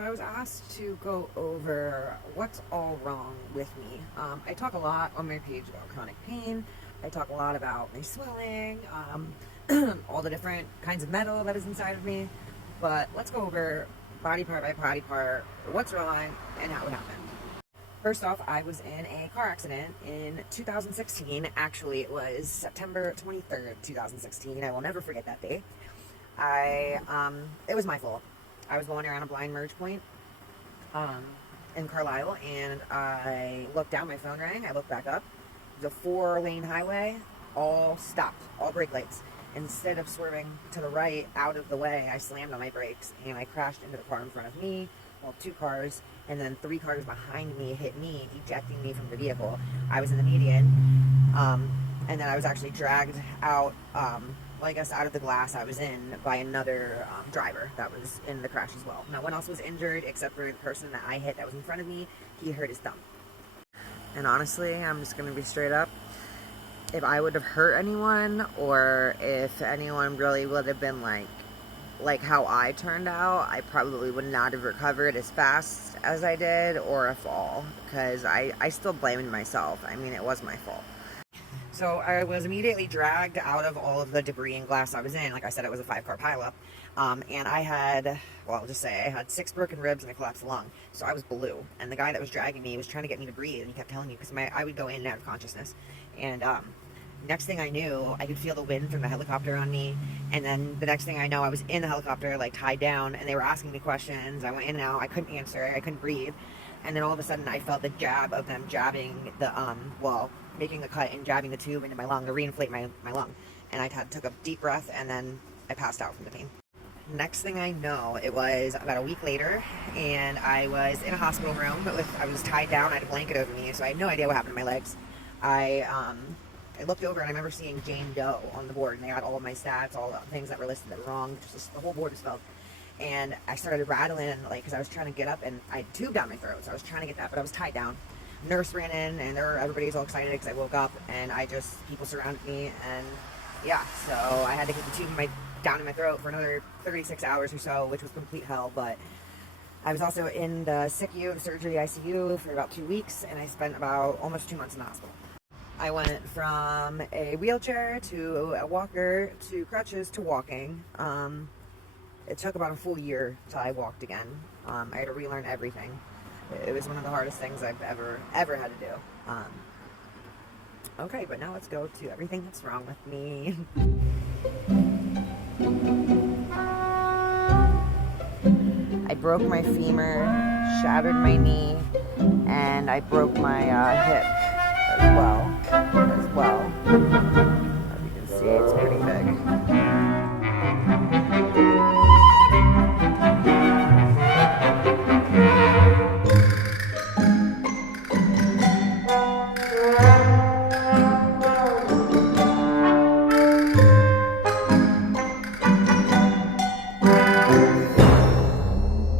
So I was asked to go over what's all wrong with me. I talk a lot on my page about chronic pain. I talk a lot about my swelling, all the different kinds of metal that is inside of me. But let's go over body part by body part, what's wrong and how it happened. First off, I was in a car accident in 2016. Actually, it was September 23rd, 2016. I will never forget that day. It was my fault. I was going around a blind merge point in Carlisle, and I looked down, my phone rang, I looked back up. It was a 4-lane highway, all stopped, all brake lights. Instead of swerving to the right out of the way, I slammed on my brakes, and I crashed into the car in front of me, well, 2 cars, and then 3 cars behind me hit me, ejecting me from the vehicle. I was in the median, and then I was actually dragged out, I guess out of the glass I was in by another driver that was in the crash as well. No one else was injured except for the person that I hit that was in front of me. He hurt his thumb. And honestly, I'm just going to be straight up. If I would have hurt anyone, or if anyone really would have been like how I turned out, I probably would not have recovered as fast as I did, or a fall, because I still blamed myself. I mean, it was my fault. So I was immediately dragged out of all of the debris and glass I was in. Like I said, it was a 5-car pileup. And I had, well, I'll just say I had 6 broken ribs and a collapsed lung. So I was blue. And the guy that was dragging me was trying to get me to breathe. And he kept telling me, because I would go in and out of consciousness. And next thing I knew, I could feel the wind from the helicopter on me. And then the next thing I know, I was in the helicopter, like tied down. And they were asking me questions. I went in and out. I couldn't answer. I couldn't breathe. And then all of a sudden, I felt the jab of them jabbing the, making a cut and jabbing the tube into my lung to reinflate my lung. And I took a deep breath, and then I passed out from the pain. Next thing I know, it was about a week later, and I was in a hospital room, but I was tied down. I had a blanket over me, so I had no idea what happened to my legs. I looked over, and I remember seeing Jane Doe on the board, and they had all of my stats, all the things that were listed that were wrong. Just the whole board was filled. And I started rattling, because I was trying to get up, and I had tube down my throat, so I was trying to get that, but I was tied down. Nurse ran in, and everybody was all excited because I woke up, and people surrounded me, and yeah, so I had to get the tube down in my throat for another 36 hours or so, which was complete hell. But I was also in the SICU, the surgery ICU, for about 2 weeks, and I spent about almost 2 months in the hospital. I went from a wheelchair to a walker to crutches to walking. It took about a full year till I walked again. I had to relearn everything. It was one of the hardest things I've ever had to do. Okay, but now let's go to everything that's wrong with me. I broke my femur, shattered my knee, and I broke my hip as well.